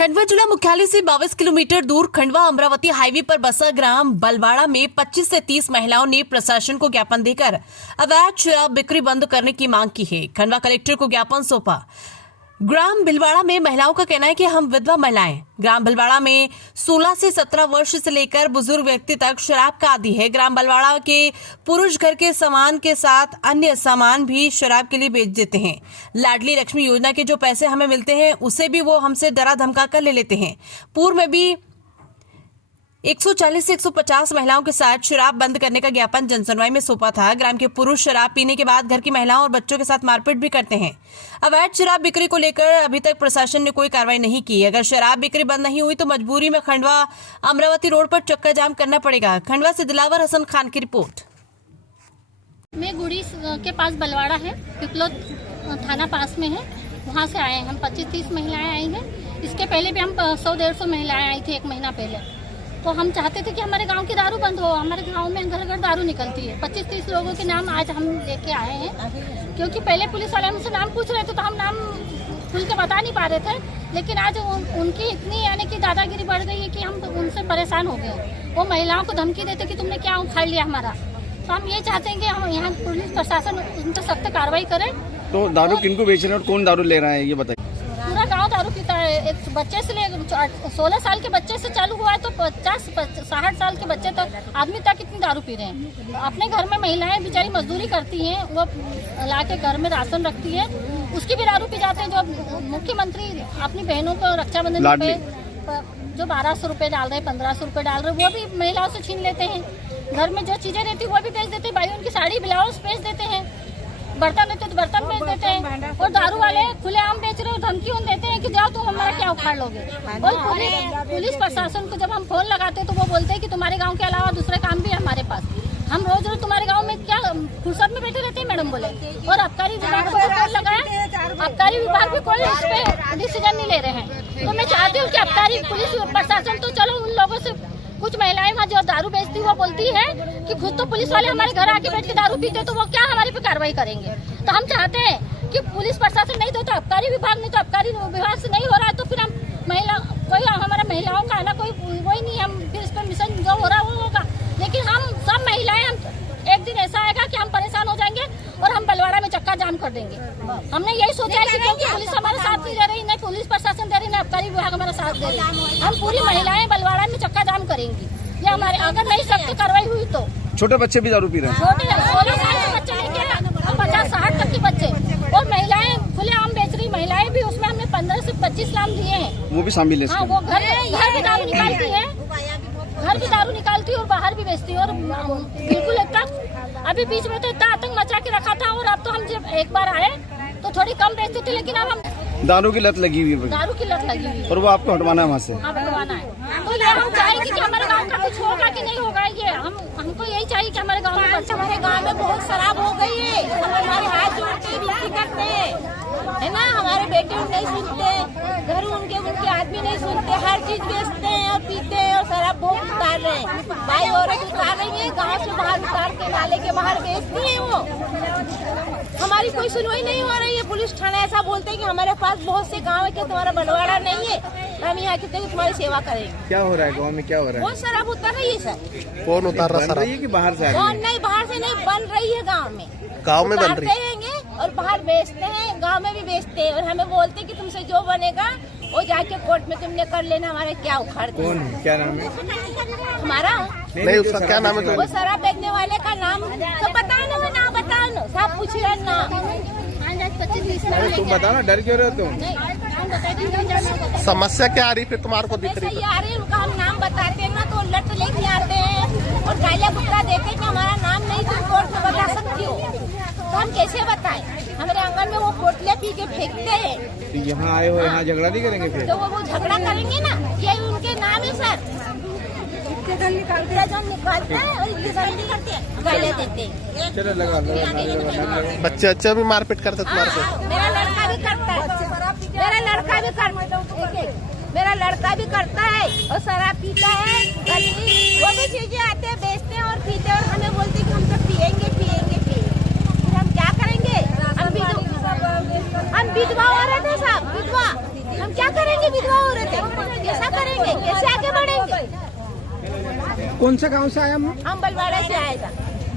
खंडवा जिला मुख्यालय से 22 किलोमीटर दूर खंडवा अमरावती हाईवे पर बसा ग्राम बलवाड़ा में 25 से 30 महिलाओं ने प्रशासन को ज्ञापन देकर अवैध शराब बिक्री बंद करने की मांग की है। खंडवा कलेक्टर को ज्ञापन सौंपा। ग्राम भिलवाड़ा में महिलाओं का कहना है कि हम विधवा महिलाएं। ग्राम भिलवाड़ा में 16 से 17 वर्ष से लेकर बुजुर्ग व्यक्ति तक शराब का आदी है। ग्राम भिलवाड़ा के पुरुष घर के सामान के साथ अन्य सामान भी शराब के लिए बेच देते हैं। लाडली लक्ष्मी योजना के जो पैसे हमें मिलते हैं उसे भी वो हमसे डरा धमका कर ले लेते हैं। पूर्व में भी 140 से 150 महिलाओं के साथ शराब बंद करने का ज्ञापन जनसुनवाई में सौंपा था। ग्राम के पुरुष शराब पीने के बाद घर की महिलाओं और बच्चों के साथ मारपीट भी करते हैं। अवैध शराब बिक्री को लेकर अभी तक प्रशासन ने कोई कार्रवाई नहीं की। अगर शराब बिक्री बंद नहीं हुई तो मजबूरी में खंडवा अमरावती रोड पर चक्का जाम करना पड़ेगा। खंडवा से दिलावर हसन खान की रिपोर्ट। मैं गुड़ी के पास बलवाड़ा है, पिपलोद थाना पास में है, वहाँ से आए हैं हम। 25-30 महिलाएं आई हैं। इसके पहले भी हम 100-150 महिलाएं आई थी 1 महीना पहले। तो हम चाहते थे कि हमारे गांव की दारू बंद हो। हमारे गांव में घर घर दारू निकलती है। 25-30 लोगों के नाम आज हम लेके आए हैं, क्योंकि पहले पुलिस वाले हमसे नाम पूछ रहे थे तो हम नाम खुल के बता नहीं पा रहे थे। लेकिन आज उनकी इतनी यानी कि दादागिरी बढ़ गई है कि हम उनसे परेशान हो गए। वो महिलाओं को धमकी देते कि तुमने क्या उखाड़ लिया हमारा। तो हम ये चाहते हैं कि हम यहाँ पुलिस प्रशासन उन पर सख्त कार्रवाई करे। तो दारू किनको बेच रहे हैं और कौन दारू ले रहा है ये बताइए। पूरा गांव दारू पीता है। एक बच्चे से ले 16 साल के बच्चे से चालू हुआ है तो 50-60 साल के बच्चे तक आदमी तक इतनी दारू पी रहे हैं। अपने घर में महिलाएं बेचारी मजदूरी करती हैं, वो लाके घर में राशन रखती है, उसकी भी दारू पी जाते हैं। जो मुख्यमंत्री अपनी बहनों को रक्षाबंधन पे जो 1200 रुपए डाल रहे हैं, 1500 रुपए डाल रहे हैं, वो भी महिलाओं से छीन लेते हैं। घर में जो चीजें रहती है वो भी बेच देते हैं। भाई उनकी साड़ी ब्लाउज बेच देते हैं, बर्तन रहते तो बर्तन बेच देते हैं। और दारू वाले खुलेआम बेच रहे हो, धमकी उन देते हैं कि जाओ तुम हमारा क्या उखाड़ लोगे। और पुलिस प्रशासन को जब हम फोन लगाते हैं तो वो बोलते हैं कि तुम्हारे गांव के अलावा दूसरे काम भी है हमारे पास। हम रोज रोज तुम्हारे गांव में क्या फुर्सत में बैठे रहते हैं मैडम बोले। और आबकारी विभाग को फोन लगाया, आबकारी विभाग भी कोई इस पे डिसीजन नहीं ले रहे हैं। तो मैं चाहती हूँ कि आबकारी पुलिस प्रशासन तो चलो उन लोगों से, कुछ महिलाएं वहाँ जो दारू बेचती वो बोलती है कि खुद तो पुलिस वाले हमारे घर आके बैठ के दारू पीते तो वो क्या हमारे पे कार्रवाई करेंगे। तो हम चाहते हैं कि पुलिस प्रशासन नहीं तो आबकारी विभाग नहीं, तो आबकारी विभाग से नहीं हो रहा है तो फिर हम कोई हमारा महिलाओं का आना कोई वही नहीं, हम फिर इस पर मिशन जो हो रहा है वो होगा। लेकिन हम सब महिलाएं एक दिन ऐसा आएगा कि हम परेशान हो जाएंगे और हम बलवाड़ा में चक्का जाम कर देंगे। हमने यही सोचा है कि क्योंकि पुलिस हमारा साथ नहीं दे रही, न पुलिस प्रशासन दे रही, न आबकारी विभाग हमारा साथ दे रही, हम पूरी महिलाएं बलवाड़ा में चक्का जाम करेंगी। ये हमारे अगर नहीं सख्त कार्रवाई हुई तो। छोटे बच्चे भी दारू पी रहे हैं। छोटे 16 साल के बच्चे लेके 50-60 तक के बच्चे और महिलाएं खुलेआम बेच रही। महिलाएं भी उसमें हमने 15 से 25 नाम दिए हैं, वो भी शामिल है। हाँ, वो घर भी दारू निकालती है, घर भी दारू निकालती है और बाहर भी बेचती है। और बिल्कुल एकदम अभी बीच में तो इतना आतंक मचा के रखा था। और अब तो हम जब एक बार आए तो थोड़ी कम बेचती थी, लेकिन अब हम दारू की लत लगी हुई है। दारू की लत लगी हुई है और वो आपको हटवाना है वहाँ से। हाँ, हटवाना है। तो ये हम चाहेंगे कि हमारे गाँव का कुछ होगा कि नहीं होगा। ये हमको यही चाहिए कि हमारे गाँव में बहुत शराब हो गई है। हमारे हाथ जोड़ते विनती करते हैं, है ना। हमारे बेटे नहीं सुनते, घर उनके आदमी नहीं सुनते, हर चीज बेचते हैं और पीते हैं और शराब बहुत उतार रहे हैं। भाई औरत उतार रही है, गाँव से बाहर उतार के नाले के बाहर बेचती है। वो हमारी कोई सुनवाई नहीं हो रही है। पुलिस थाना ऐसा बोलते हैं कि हमारे पास बहुत से गाँव है कि तुम्हारा बलवाड़ा नहीं है, हम यहाँ कहते हैं तुम्हारी सेवा करेंगे। क्या हो रहा है गाँव में, क्या हो रहा है? बहुत शराब उतर रही है सर। कौन उतार रहा है कि बाहर से? नहीं, बाहर से नहीं, बन रही है गाँव में। गाँव में बन रही है और बाहर बेचते हैं, गांव में भी बेचते हैं। और हमें बोलते हैं कि तुमसे जो बनेगा वो जाके कोर्ट में तुमने कर लेना, हमारे क्या उखाड़ दो। क्या नाम है हमारा? नहीं, उसका क्या नाम है? वो शराब बेचने वाले का नाम तो बताओ ना, वो नाम बताओ ना, सब पूछ रहे ना। तुम बताओ ना, डर क्यों रहे हो तुम? समस्या क्या आ रही है तुम्हारे को दिख रही है? आ रही है उनका, हम नाम बताते हैं ना तो लट लेके आते हैं और गालियाँ गुटरा देते हैं कि हमारा नाम नहीं तुम कोर्ट में बता सकती हो। तो हम कैसे बताएं? हमारे आंगन में वो पोटले पी के फेंकते हैं। यहाँ आए हो, यहाँ झगड़ा नहीं करेंगे फिर? तो वो झगड़ा करेंगे ना, ये उनके नाम है सर। निकालते हैं और नहीं करते हैं, गालियाँ देते हैं। चलो लगा। बच्चे भी मारपीट करते तुम्हारे को? मेरा लड़का भी करता है, मेरा लड़का भी करता है और शराब पीता है। वो भी चीजें आते हैं, बेचते हैं और पीते हैं और हमें बोलते हैं कि हम तो पियेंगे। फिर हम क्या करेंगे? हम विधवा औरत है साहब, विधवा, हम क्या करेंगे? विधवा औरत है। कैसा करेंगे, कैसे आगे बढ़ेंगे? कौन सा गांव से आया हम? हम बलवाड़ा से आएगा।